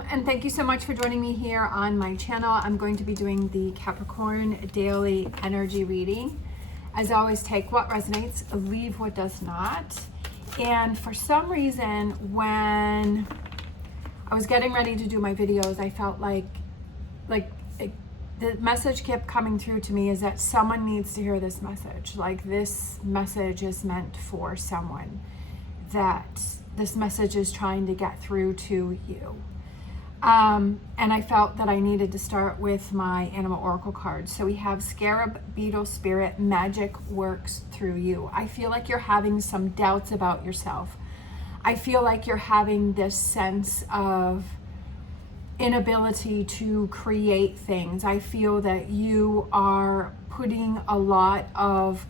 Hello, and thank you so much for joining me here on my channel. I'm going to be doing the Capricorn daily energy reading. As always, take what resonates, leave what does not. And for some reason, when I was getting ready to do my videos, I felt like the message kept coming through to me is that someone needs to hear this message. Like, this message is meant for someone, that this message is trying to get through to you. And I felt that I needed to start with my animal oracle cards. So we have Scarab, Beetle Spirit, Magic Works Through You. I feel like you're having some doubts about yourself. I feel like you're having this sense of inability to create things. I feel that you are putting a lot of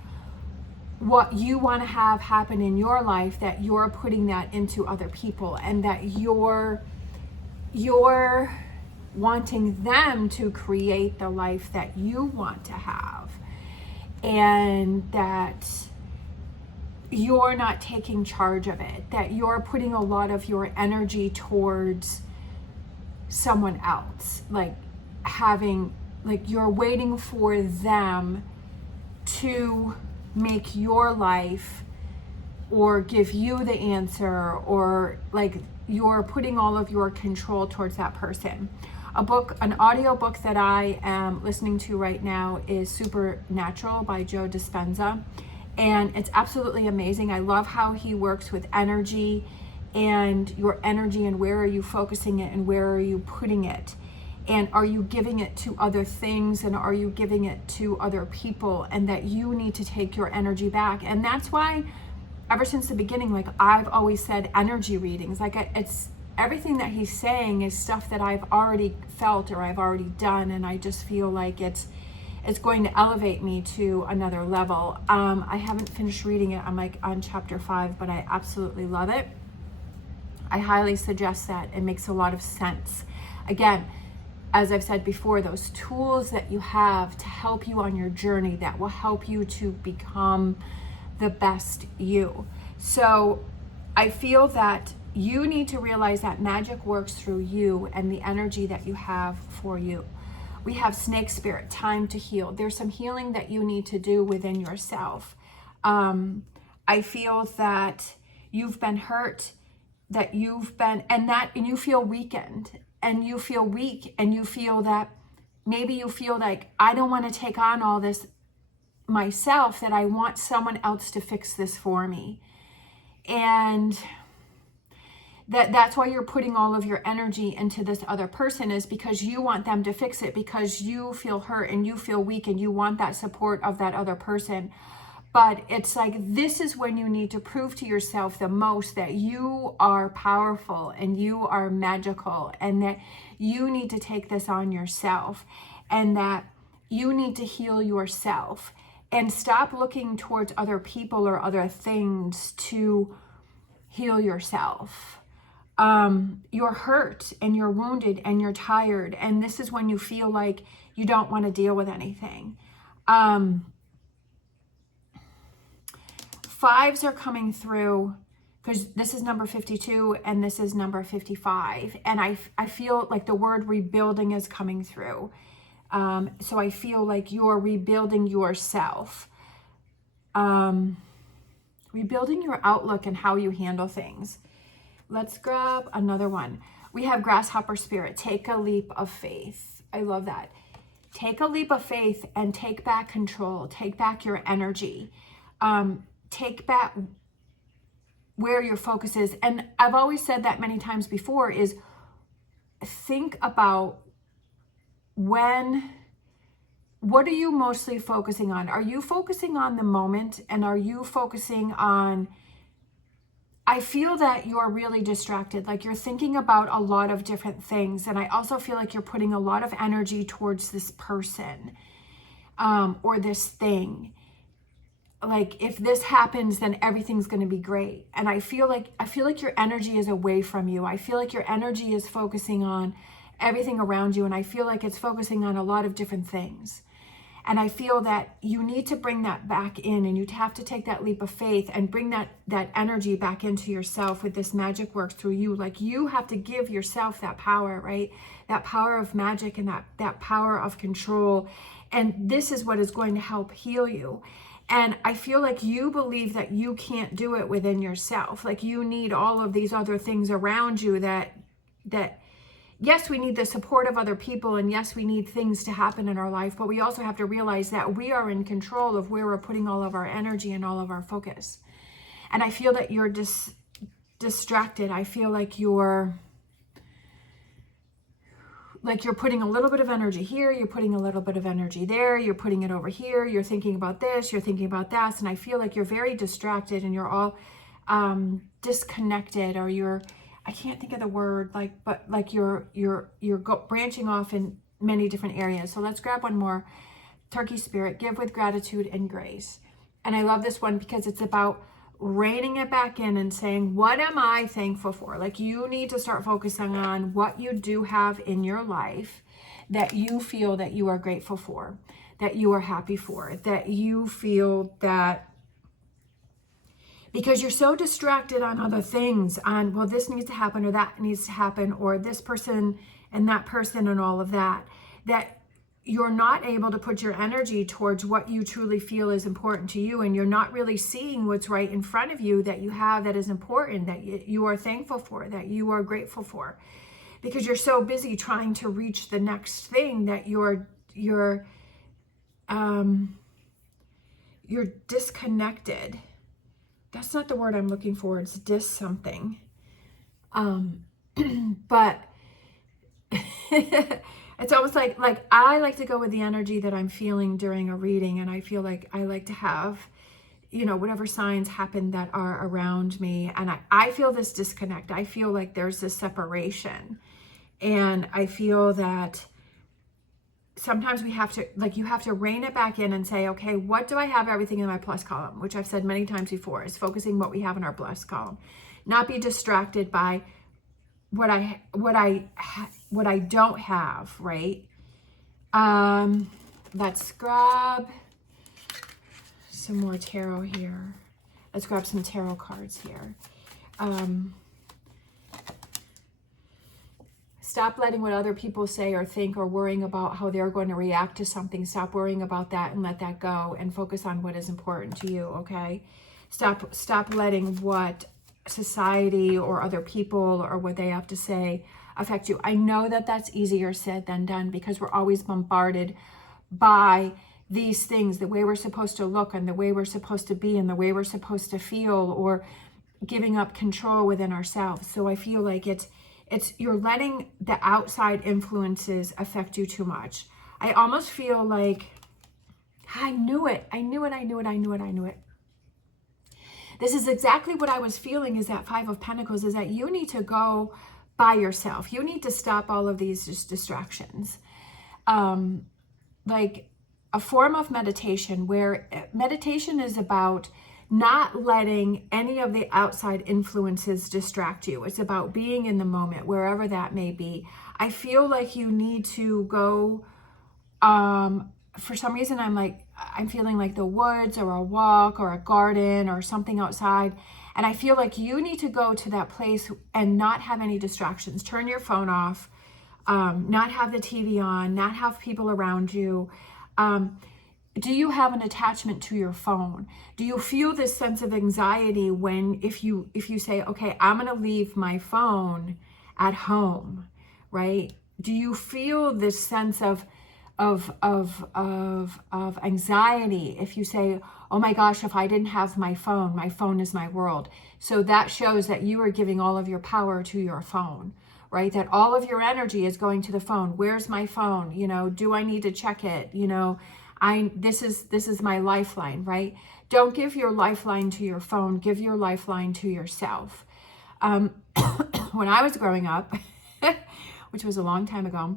what you want to have happen in your life, that you're putting that into other people, and that you're wanting them to create the life that you want to have, and that you're not taking charge of it, that you're putting a lot of your energy towards someone else, like you're waiting for them to make your life or give you the answer, or like you're putting all of your control towards that person. An audio book that I am listening to right now is Supernatural by Joe Dispenza, and it's absolutely amazing. I love how he works with energy and your energy, and where are you focusing it and where are you putting it, and are you giving it to other things, and are you giving it to other people, and that you need to take your energy back. And that's why ever since the beginning, like, I've always said energy readings, like, it's everything that he's saying is stuff that I've already felt or I've already done, and I just feel like it's going to elevate me to another level. I haven't finished reading it. I'm like on chapter 5, but I absolutely love it. I highly suggest that. It makes a lot of sense. Again, as I've said before, those tools that you have to help you on your journey, that will help you to become the best you. So I feel that you need to realize that magic works through you and the energy that you have for you. We have Snake Spirit, time to heal. There's some healing that you need to do within yourself. I feel that you've been hurt, that you've been, and you feel weakened, and you feel weak, and you feel that maybe you feel like, I don't want to take on all this myself, that I want someone else to fix this for me. And that's why you're putting all of your energy into this other person, is because you want them to fix it, because you feel hurt and you feel weak and you want that support of that other person. But it's like, this is when you need to prove to yourself the most that you are powerful and you are magical, and that you need to take this on yourself, and that you need to heal yourself, and stop looking towards other people or other things to heal yourself. You're hurt and you're wounded and you're tired, and this is when you feel like you don't want to deal with anything. Fives are coming through, because this is number 52 and this is number 55. And I feel like the word rebuilding is coming through. So I feel like you're rebuilding yourself. Rebuilding your outlook and how you handle things. Let's grab another one. We have Grasshopper Spirit, take a leap of faith. I love that. Take a leap of faith and take back control. Take back your energy. Take back where your focus is. And I've always said that many times before, is think about what are you mostly focusing on? Are you focusing on the moment, and are you focusing on, I feel that you're really distracted, like you're thinking about a lot of different things. And I also feel like you're putting a lot of energy towards this person, or this thing. Like, if this happens, then everything's going to be great. And I feel like your energy is away from you. I feel like your energy is focusing on everything around you. And I feel like it's focusing on a lot of different things. And I feel that you need to bring that back in, and you'd have to take that leap of faith and bring that energy back into yourself with this magic work through you. Like, you have to give yourself that power, right? That power of magic and that power of control. And this is what is going to help heal you. And I feel like you believe that you can't do it within yourself. Like, you need all of these other things around you that yes, we need the support of other people, and yes, we need things to happen in our life, but we also have to realize that we are in control of where we're putting all of our energy and all of our focus. And I feel that you're distracted. I feel like you're putting a little bit of energy here, you're putting a little bit of energy there, you're putting it over here, you're thinking about this, you're thinking about that, and I feel like you're very distracted, and you're all disconnected, or I can't think of the word, but you're branching off in many different areas. So let's grab one more. Turkey Spirit, give with gratitude and grace. And I love this one because it's about reining it back in and saying, what am I thankful for? Like, you need to start focusing on what you do have in your life that you feel that you are grateful for, that you are happy for, that you feel that, because you're so distracted on other things, on, well, this needs to happen, or that needs to happen, or this person and that person and all of that, that you're not able to put your energy towards what you truly feel is important to you. And you're not really seeing what's right in front of you that you have that is important, that you are thankful for, that you are grateful for, because you're so busy trying to reach the next thing that you're disconnected. That's not the word I'm looking for. It's something. But it's almost like I like to go with the energy that I'm feeling during a reading. And I feel like I like to have, whatever signs happen that are around me. And I feel this disconnect. I feel like there's this separation. And I feel that sometimes we have to, you have to rein it back in and say, okay, what do I have everything in my plus column? Which I've said many times before, is focusing what we have in our plus column. Not be distracted by what I don't have, right? Let's grab some more tarot here. Let's grab some tarot cards here. Stop letting what other people say or think, or worrying about how they're going to react to something. Stop worrying about that and let that go, and focus on what is important to you, okay? Stop letting what society or other people or what they have to say affect you. I know that that's easier said than done, because we're always bombarded by these things, the way we're supposed to look and the way we're supposed to be and the way we're supposed to feel, or giving up control within ourselves. So I feel like it's you're letting the outside influences affect you too much. I almost feel like, I knew it. This is exactly what I was feeling, is that Five of Pentacles, is that you need to go by yourself. You need to stop all of these distractions. Like a form of meditation, where meditation is about not letting any of the outside influences distract you. It's about being in the moment, wherever that may be. I feel like you need to go, for some reason, I'm feeling like the woods, or a walk, or a garden, or something outside. And I feel like you need to go to that place and not have any distractions. Turn your phone off, not have the TV on, not have people around you. Do you have an attachment to your phone? Do you feel this sense of anxiety if you say, okay, I'm going to leave my phone at home, right? Do you feel this sense of anxiety if you say, oh my gosh, if I didn't have my phone is my world? So that shows that you are giving all of your power to your phone, right? That all of your energy is going to the phone. Where's my phone? Do I need to check it? This is my lifeline, right? Don't give your lifeline to your phone. Give your lifeline to yourself. When I was growing up, which was a long time ago,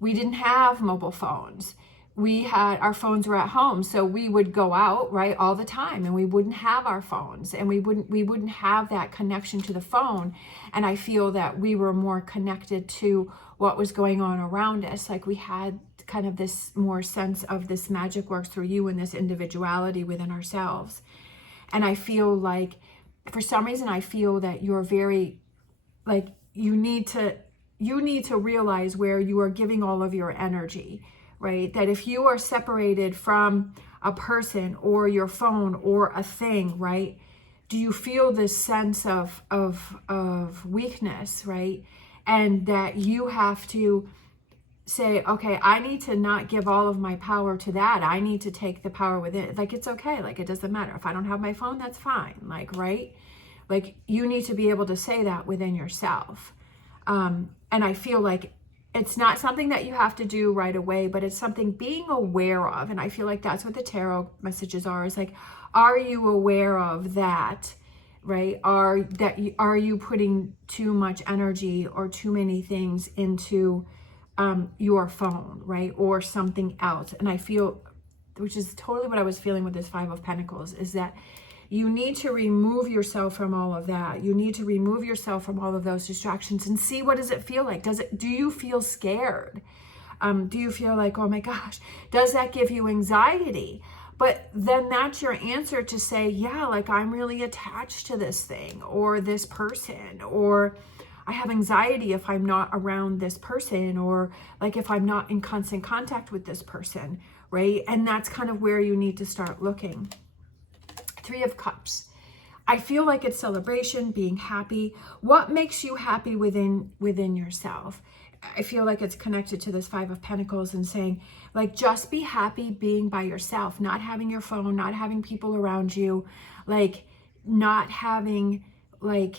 we didn't have mobile phones. we had, our phones were at home, so we would go out, right, all the time, and we wouldn't have our phones, and we wouldn't have that connection to the phone. And I feel that we were more connected to what was going on around us. Like we had kind of this more sense of this magic works through you and this individuality within ourselves. And I feel like, for some reason, I feel that you're very, like, you need to realize where you are giving all of your energy, right? That if you are separated from a person or your phone or a thing, right? Do you feel this sense of weakness, right? And that you have to say, okay, I need to not give all of my power to that. I need to take the power within it. Like, it's okay. Like, it doesn't matter. If I don't have my phone, that's fine. Like, right? Like, you need to be able to say that within yourself. And I feel like it's not something that you have to do right away, but it's something being aware of. And I feel like that's what the tarot messages are, is like, are you aware of that, right? Are you putting too much energy or too many things into your phone, right? Or something else? And I feel, which is totally what I was feeling with this Five of Pentacles, is that you need to remove yourself from all of that. You need to remove yourself from all of those distractions and see, what does it feel like? Do you feel scared? Do you feel like, oh my gosh, does that give you anxiety? But then that's your answer to say, yeah, like, I'm really attached to this thing or this person, or I have anxiety if I'm not around this person, or like if I'm not in constant contact with this person, right? And that's kind of where you need to start looking. Three of Cups. I feel like it's celebration, being happy. What makes you happy within yourself? I feel like it's connected to this Five of Pentacles and saying, like, just be happy being by yourself, not having your phone, not having people around you, like not having like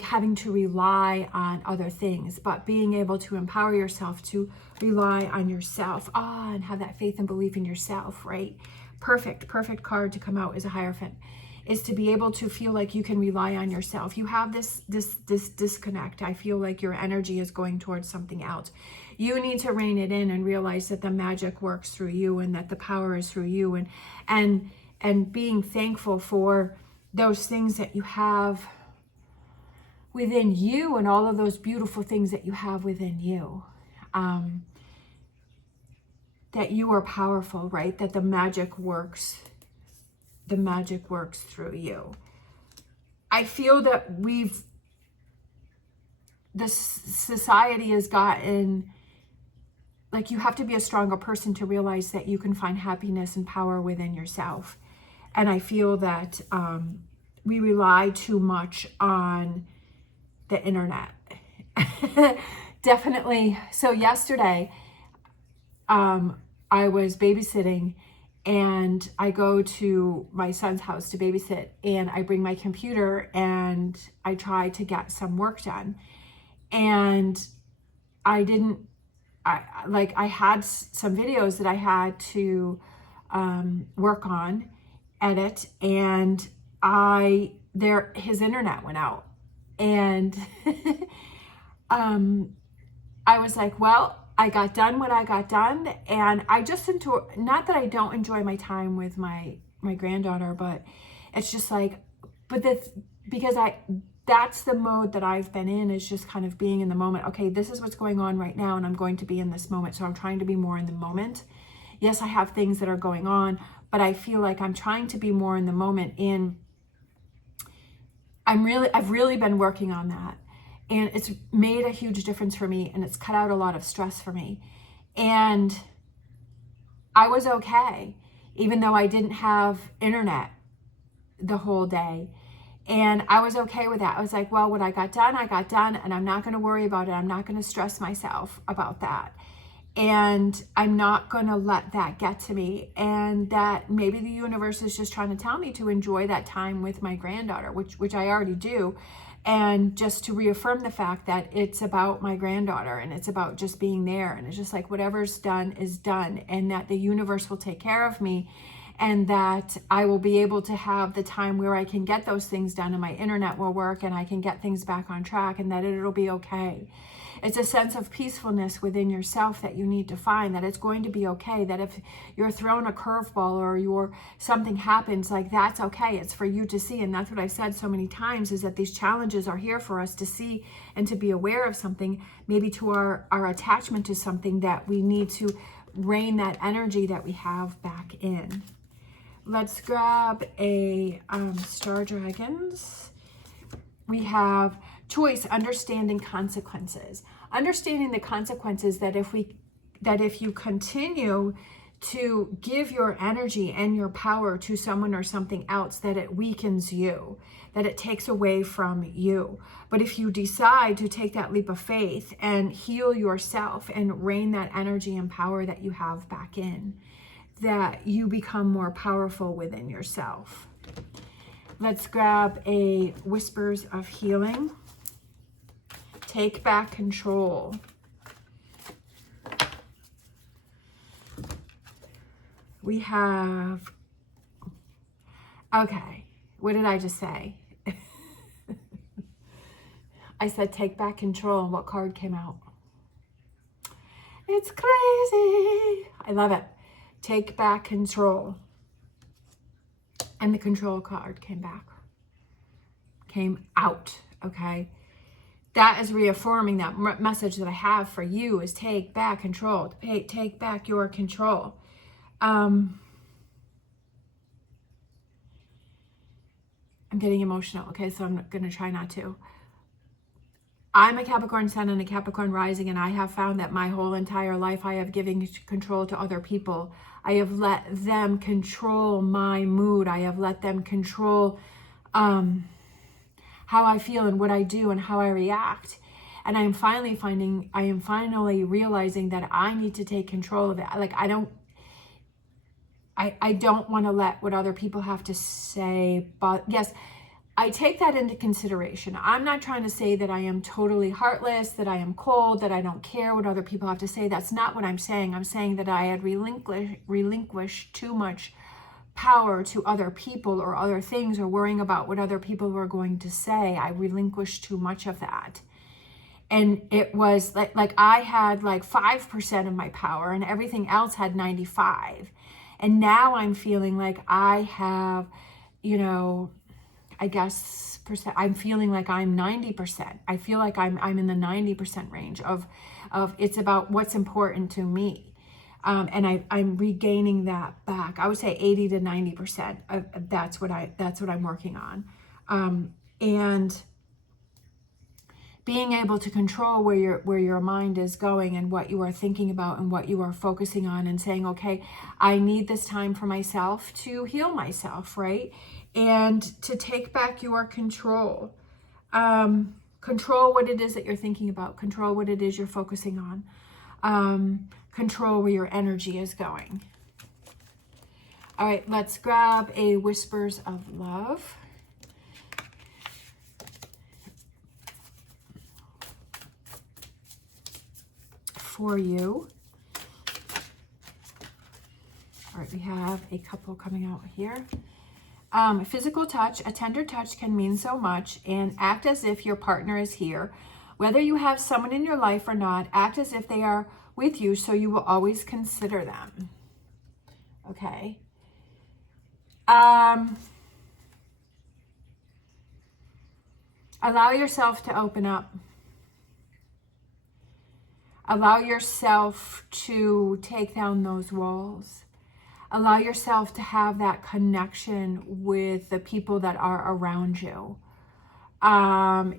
having to rely on other things, but being able to empower yourself to rely on yourself, and have that faith and belief in yourself, right? Perfect card to come out is a Hierophant, is to be able to feel like you can rely on yourself. You have this disconnect. I feel like your energy is going towards something else. You need to rein it in and realize that the magic works through you and that the power is through you, and being thankful for those things that you have within you and all of those beautiful things that you have within you. That you are powerful, right? That the magic works through you. I feel that this society has gotten, like, you have to be a stronger person to realize that you can find happiness and power within yourself. And I feel that we rely too much on the internet. Definitely. So yesterday, I was babysitting, and I go to my son's house to babysit, and I bring my computer and I try to get some work done. And I had some videos that I had to work on, edit, and his internet went out. And I was like, well, I got done what I got done, and I just enjoy, not that I don't enjoy my time with my granddaughter, but it's just like, that's the mode that I've been in, is just kind of being in the moment. Okay, this is what's going on right now, and I'm going to be in this moment, so I'm trying to be more in the moment. Yes, I have things that are going on, but I feel like I'm trying to be more in the moment. I've really been working on that. And it's made a huge difference for me, and it's cut out a lot of stress for me. And I was okay, even though I didn't have internet the whole day. And I was okay with that. I was like, well, what I got done, and I'm not going to worry about it. I'm not going to stress myself about that. And I'm not going to let that get to me. And that maybe the universe is just trying to tell me to enjoy that time with my granddaughter, which I already do. And just to reaffirm the fact that it's about my granddaughter, and it's about just being there. And it's just like, whatever's done is done, and that the universe will take care of me. and that I will be able to have the time where I can get those things done and my internet will work and I can get things back on track, and that it'll be okay. It's a sense of peacefulness within yourself that you need to find, that it's going to be okay, that if you're thrown a curveball or something happens, like, that's okay. It's for you to see. And that's what I've said so many times, is that these challenges are here for us to see and to be aware of something, maybe to our attachment to something, that we need to rein that energy that we have back in. Let's grab a Star Dragons. We have choice, understanding consequences. Understanding the consequences, that if you continue to give your energy and your power to someone or something else, that it weakens you, that it takes away from you. But if you decide to take that leap of faith and heal yourself and rein that energy and power that you have back in, that you become more powerful within yourself. Let's grab a Whispers of Healing. Take back control. We have, okay, what did I just say? I said take back control, and what card came out? It's crazy. I love it. Take back control. And the Control card came out, okay? That is reaffirming that message that I have for you, is take back control. Take back your control. I'm getting emotional, okay? So I'm going to try not to. I'm a Capricorn Sun and a Capricorn Rising, and I have found that my whole entire life I have given control to other people. I have let them control my mood. I have let them control how I feel and what I do and how I react. And I am finally realizing that I need to take control of it. Like, I don't want to let what other people have to say, but yes, I take that into consideration. I'm not trying to say that I am totally heartless, that I am cold, that I don't care what other people have to say. That's not what I'm saying. I'm saying that I had relinquished too much power to other people or other things, or worrying about what other people were going to say. I relinquished too much of that. And it was like I had like 5% of my power and everything else had 95. And now I'm feeling like I have, I guess I'm feeling like I'm 90%. I feel like I'm in the 90% range of it's about what's important to me. And I'm regaining that back. I would say 80 to 90%. That's what I'm working on. And being able to control where your mind is going and what you are thinking about and what you are focusing on, and saying, okay, I need this time for myself to heal myself, right? And to take back your control. Control what it is that you're thinking about. Control what it is you're focusing on. Control where your energy is going. All right, let's grab a Whispers of Love. For you. All right, we have a couple coming out here. Physical touch, a tender touch can mean so much, and act as if your partner is here. Whether you have someone in your life or not, act as if they are with you, so you will always consider them. Okay. Allow yourself to open up. Allow yourself to take down those walls. Allow yourself to have that connection with the people that are around you.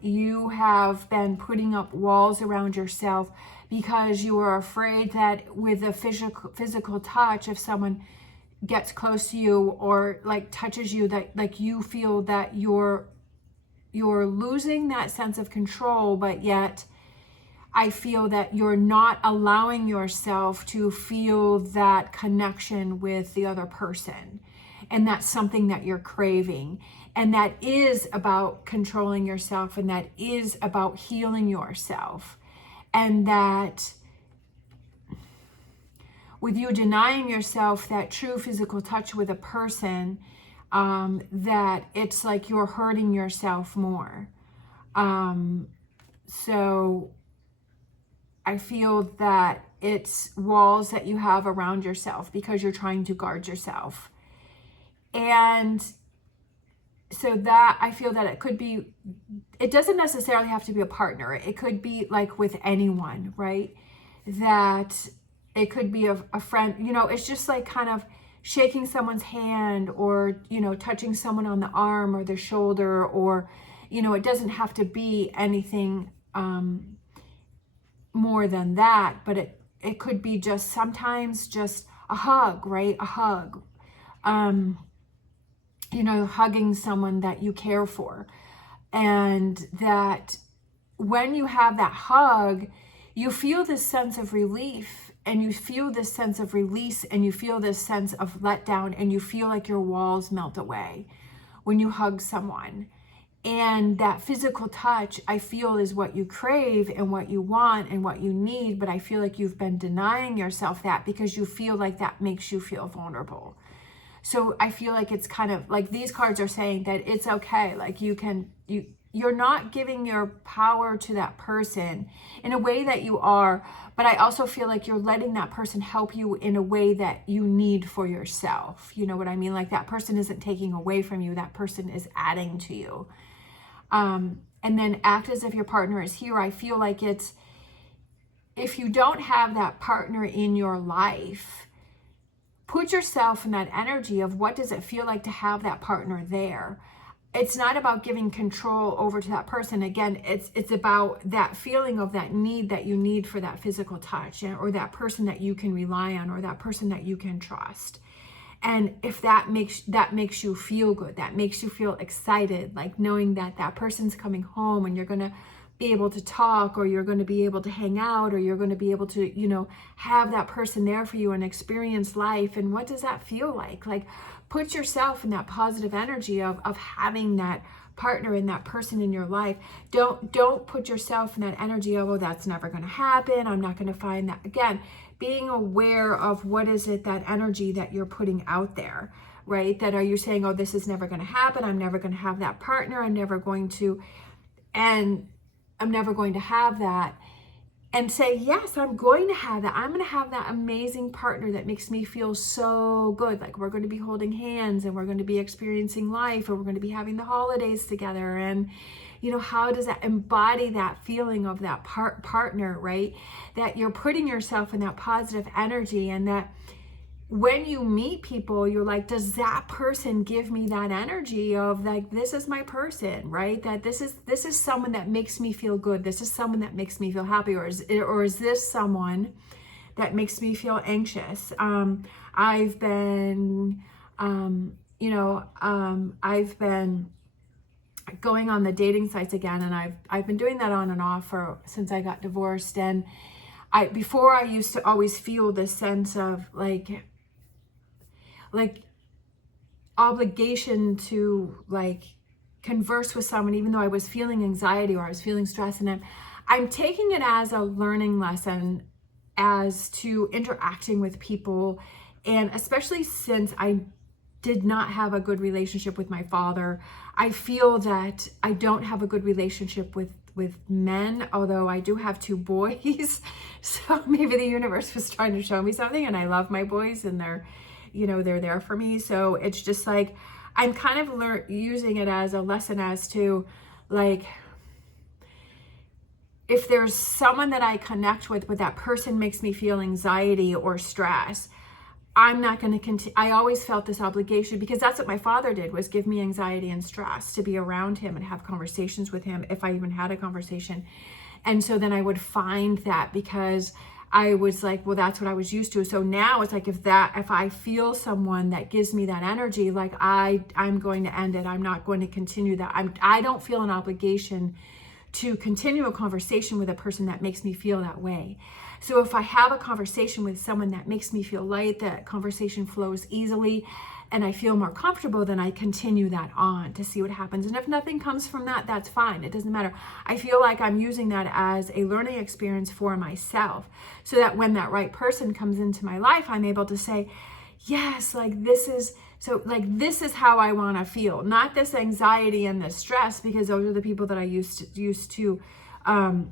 You have been putting up walls around yourself because you are afraid that with a physical touch, if someone gets close to you or like touches you, that like you feel that you're losing that sense of control, but yet I feel that you're not allowing yourself to feel that connection with the other person. And that's something that you're craving. And that is about controlling yourself, and that is about healing yourself. And that with you denying yourself that true physical touch with a person, that it's like you're hurting yourself more. So I feel that it's walls that you have around yourself because you're trying to guard yourself. And so that I feel that it could be, it doesn't necessarily have to be a partner. It could be like with anyone, right? That it could be a friend, you know, it's just like kind of shaking someone's hand, or, you know, touching someone on the arm or the shoulder, or, you know, it doesn't have to be anything more than that, but it could be just sometimes just a hug, right? A hug. You know, hugging someone that you care for. And that when you have that hug, you feel this sense of relief, and you feel this sense of release, and you feel this sense of letdown, and you feel like your walls melt away when you hug someone. And that physical touch, I feel, is what you crave and what you want and what you need. But I feel like you've been denying yourself that because you feel like that makes you feel vulnerable. So I feel like it's kind of like these cards are saying that it's okay. Like you're not giving your power to that person in a way that you are, but I also feel like you're letting that person help you in a way that you need for yourself. You know what I mean? Like that person isn't taking away from you. That person is adding to you. And then act as if your partner is here. I feel like it's, if you don't have that partner in your life, put yourself in that energy of what does it feel like to have that partner there. It's not about giving control over to that person. Again, it's about that feeling of that need that you need for that physical touch, or that person that you can rely on, or that person that you can trust. And if that makes you feel good, that makes you feel excited, like knowing that that person's coming home and you're going to be able to talk, or you're going to be able to hang out, or you're going to be able to, you know, have that person there for you and experience life. And what does that feel like? Like, put yourself in that positive energy of having that partner and that person in your life. Don't put yourself in that energy of, oh, that's never going to happen, I'm not going to find that. Again, being aware of what is it, that energy that you're putting out there, right? That are you saying, oh, this is never going to happen, I'm never going to have that partner, I'm never going to have that. And say, yes, I'm going to have that. I'm going to have that amazing partner that makes me feel so good. Like we're going to be holding hands, and we're going to be experiencing life, or we're going to be having the holidays together. And, you know, how does that embody that feeling of that partner, right? That you're putting yourself in that positive energy, and that when you meet people, you're like, does that person give me that energy of like, this is my person, right? That this is someone that makes me feel good. This is someone that makes me feel happy. Or is this someone that makes me feel anxious? I've been, I've been going on the dating sites again, and I've been doing that on and off since I got divorced. And before I used to always feel this sense of like obligation to like converse with someone, even though I was feeling anxiety or I was feeling stress. And I'm taking it as a learning lesson as to interacting with people. And especially since I did not have a good relationship with my father, I feel that I don't have a good relationship with men, although I do have 2 boys. So maybe the universe was trying to show me something, and I love my boys, and they're there for me. So it's just like, I'm kind of using it as a lesson as to like, if there's someone that I connect with, but that person makes me feel anxiety or stress, I'm not going to continue. I always felt this obligation, because that's what my father did, was give me anxiety and stress to be around him and have conversations with him, if I even had a conversation. And so then I would find that, because I was like, well, that's what I was used to. So now it's like, if I feel someone that gives me that energy, like I'm going to end it. I'm not going to continue that. I don't feel an obligation to continue a conversation with a person that makes me feel that way. So if I have a conversation with someone that makes me feel light, that conversation flows easily, and I feel more comfortable, then I continue that on to see what happens. And if nothing comes from that, that's fine. It doesn't matter. I feel like I'm using that as a learning experience for myself, so that when that right person comes into my life, I'm able to say, yes, like this is how I want to feel, not this anxiety and this stress, because those are the people that I used to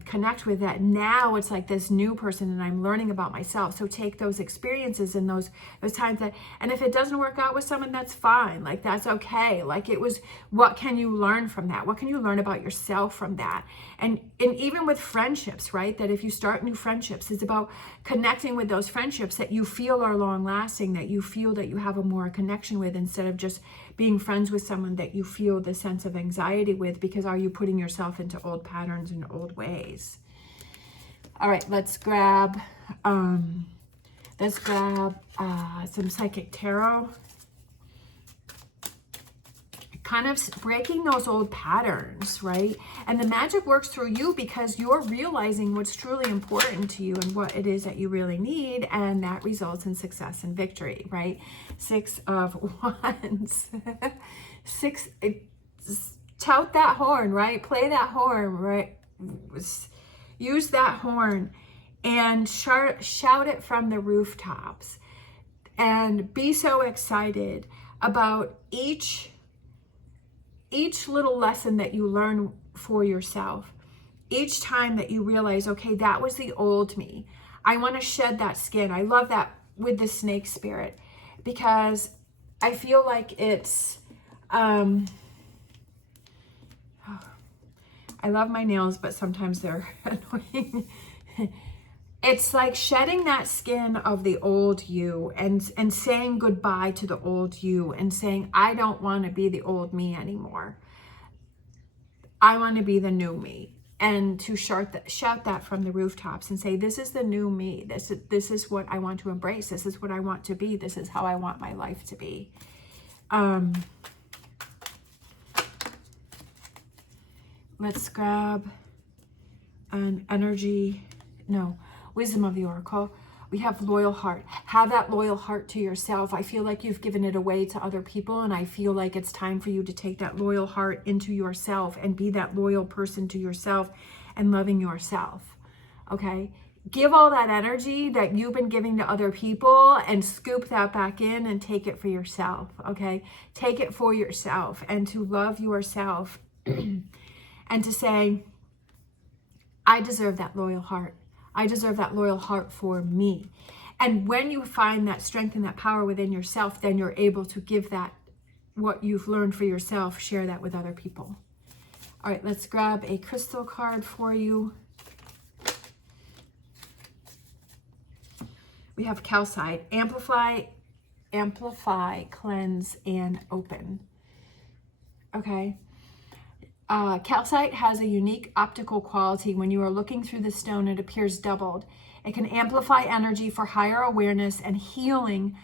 connect with. That now it's like this new person, and I'm learning about myself. So take those experiences and those times that, and if it doesn't work out with someone, that's fine. Like, that's okay. Like, it was, what can you learn from that? What can you learn about yourself from that? And even with friendships, right? That if you start new friendships, it's about connecting with those friendships that you feel are long lasting, that you feel that you have a more connection with, instead of just being friends with someone that you feel the sense of anxiety with, because are you putting yourself into old patterns and old ways? All right, let's grab some psychic tarot. Kind of breaking those old patterns, right? And the magic works through you, because you're realizing what's truly important to you and what it is that you really need, and that results in success and victory, right? 6 of Wands. Tout that horn, right? Play that horn, right? Use that horn and shout it from the rooftops, and be so excited about each little lesson that you learn for yourself. Each time that you realize, okay, that was the old me. I want to shed that skin. I love that with the snake spirit, because I feel like it's, I love my nails, but sometimes they're annoying. It's like shedding that skin of the old you, and saying goodbye to the old you, and saying, I don't want to be the old me anymore. I want to be the new me. And to shout that from the rooftops and say, this is the new me. This is what I want to embrace. This is what I want to be. This is how I want my life to be. Let's grab an wisdom of the oracle. We have loyal heart. Have that loyal heart to yourself. I feel like you've given it away to other people, and I feel like it's time for you to take that loyal heart into yourself and be that loyal person to yourself and loving yourself. Okay? Give all that energy that you've been giving to other people and scoop that back in and take it for yourself. Okay? Take it for yourself, and to love yourself and to say, I deserve that loyal heart. I deserve that loyal heart for me. And when you find that strength and that power within yourself, then you're able to give that, what you've learned for yourself, share that with other people. All right, let's grab a crystal card for you. We have calcite. Amplify, cleanse, and open. Okay. Calcite has a unique optical quality. When you are looking through the stone, it appears doubled. It can amplify energy for higher awareness and healing,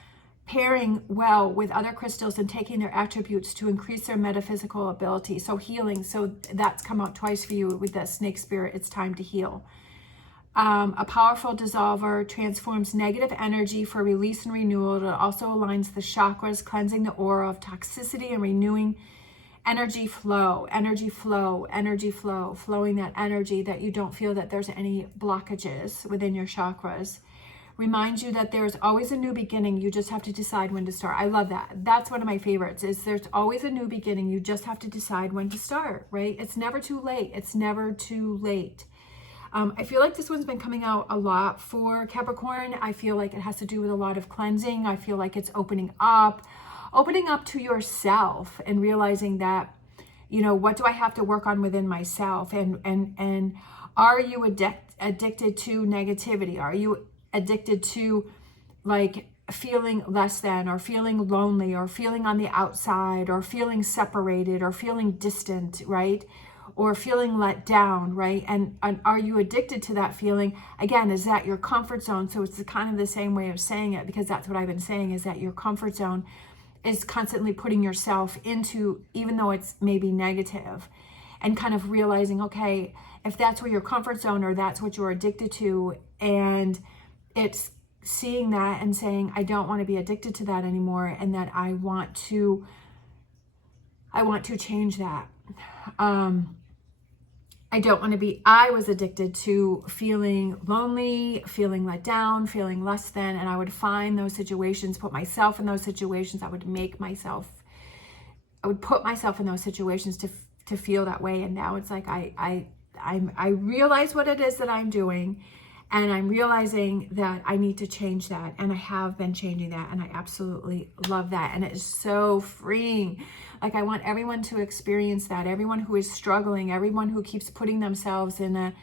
pairing well with other crystals and taking their attributes to increase their metaphysical ability. So healing, so that's come out twice for you with that snake spirit. It's time to heal. A powerful dissolver transforms negative energy for release and renewal. It also aligns the chakras, cleansing the aura of toxicity and renewing energy flow, flowing that energy, that you don't feel that there's any blockages within your chakras. Reminds you that there's always a new beginning. You just have to decide when to start. I love that. That's one of my favorites, is there's always a new beginning. You just have to decide when to start, right? It's never too late. It's never too late. I feel like this one's been coming out a lot for Capricorn. I feel like it has to do with a lot of cleansing. I feel like it's opening up to yourself and realizing that, you know, what do I have to work on within myself? And are you addicted to negativity? Are you addicted to like feeling less than, or feeling lonely, or feeling on the outside, or feeling separated, or feeling distant, right? Or feeling let down, right? And are you addicted to that feeling? Again, is that your comfort zone? So it's kind of the same way of saying it, because that's what I've been saying, is that your comfort zone is constantly putting yourself into, even though it's maybe negative. and kind of realizing, okay, if that's where your comfort zone or that's what you're addicted to, and it's seeing that and saying, I don't want to be addicted to that anymore, and that I want to change that. I was addicted to feeling lonely, feeling let down, feeling less than, and I would find those situations, put myself in those situations. I would put myself in those situations to feel that way. And now it's like, I realize what it is that I'm doing, and I'm realizing that I need to change that. And I have been changing that, and I absolutely love that. And it is so freeing. Like, I want everyone to experience that. Everyone who is struggling, everyone who keeps putting themselves in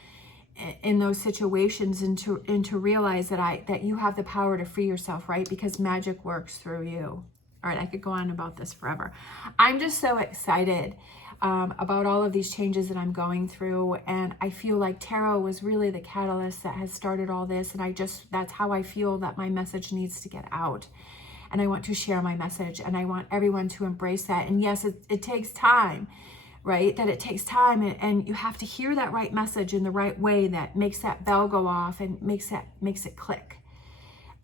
those situations, and to realize that you have the power to free yourself, right? Because magic works through you. All right, I could go on about this forever. I'm just so excited about all of these changes that I'm going through, and I feel like tarot was really the catalyst that has started all this, and that's how I feel that my message needs to get out. And I want to share my message, and I want everyone to embrace that. And yes, it takes time, right? That it takes time, and you have to hear that right message in the right way that makes that bell go off and makes it click,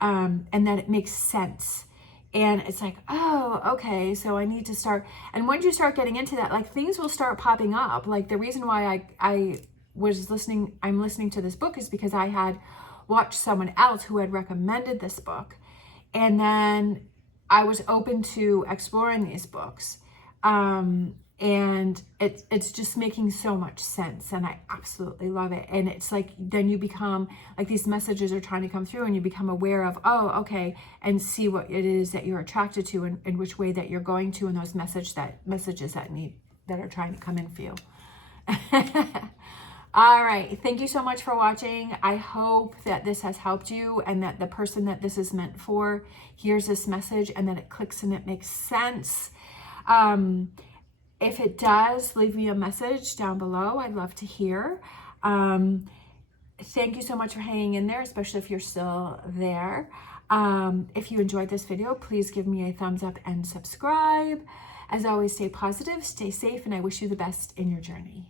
and that it makes sense. And it's like, oh, okay, so I need to start. And once you start getting into that, like, things will start popping up. Like, the reason why I'm listening to this book is because I had watched someone else who had recommended this book. And then I was open to exploring these books. And it's just making so much sense, and I absolutely love it. And it's like, then you become like, these messages are trying to come through, and you become aware of, oh, okay, and see what it is that you're attracted to, and which way that you're going to, and those messages that are trying to come in for you. All right, thank you so much for watching. I hope that this has helped you, and that the person that this is meant for hears this message, and that it clicks and it makes sense. If it does, leave me a message down below. I'd love to hear. Thank you so much for hanging in there, especially if you're still there. If you enjoyed this video, please give me a thumbs up and subscribe. As always, stay positive, stay safe, and I wish you the best in your journey.